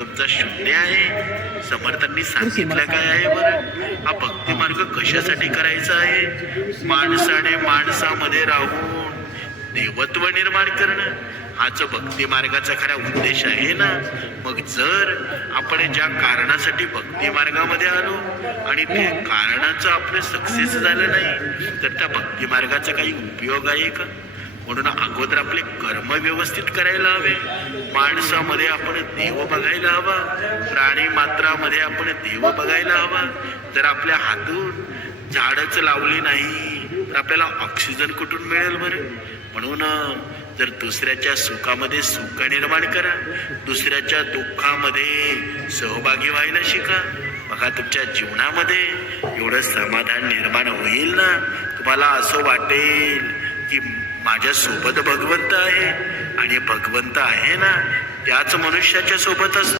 तुमचा शून्य आहे. समर्थांनी सांगितलं काय आहे बरं? हा भक्ती मार्ग कशासाठी करायचा आहे? माणसाने माणसामध्ये राहून देवत्व निर्माण करणं हाच भक्ती मार्गाचा खरा उद्देश आहे ना. मग जर आपण ज्या कारणासाठी भक्ती मार्गामध्ये आलो आणि ते कारणाचं आपलं सक्सेस झालं नाही तर त्या भक्ती मार्गाचा काही उपयोग आहे का? म्हणून अगोदर आपले कर्म व्यवस्थित करायला हवे. माणसामध्ये आपण देव बघायला हवा, प्राणी मात्रामध्ये आपण देव बघायला हवा. जर आपल्या हातून झाडच लावली नाही तर आपल्याला ऑक्सिजन कुठून मिळेल बरं? म्हणून जर दुसऱ्याच्या सुखामध्ये सुख निर्माण करा, दुसऱ्याच्या दुःखामध्ये सहभागी व्हायला शिका. बघा तुमच्या जीवनामध्ये एवढं समाधान निर्माण होईल ना, तुम्हाला असं वाटेल की माझ्या सोबत भगवंत आहे आणि भगवंत आहे ना त्याच मनुष्याच्या सोबत असतो.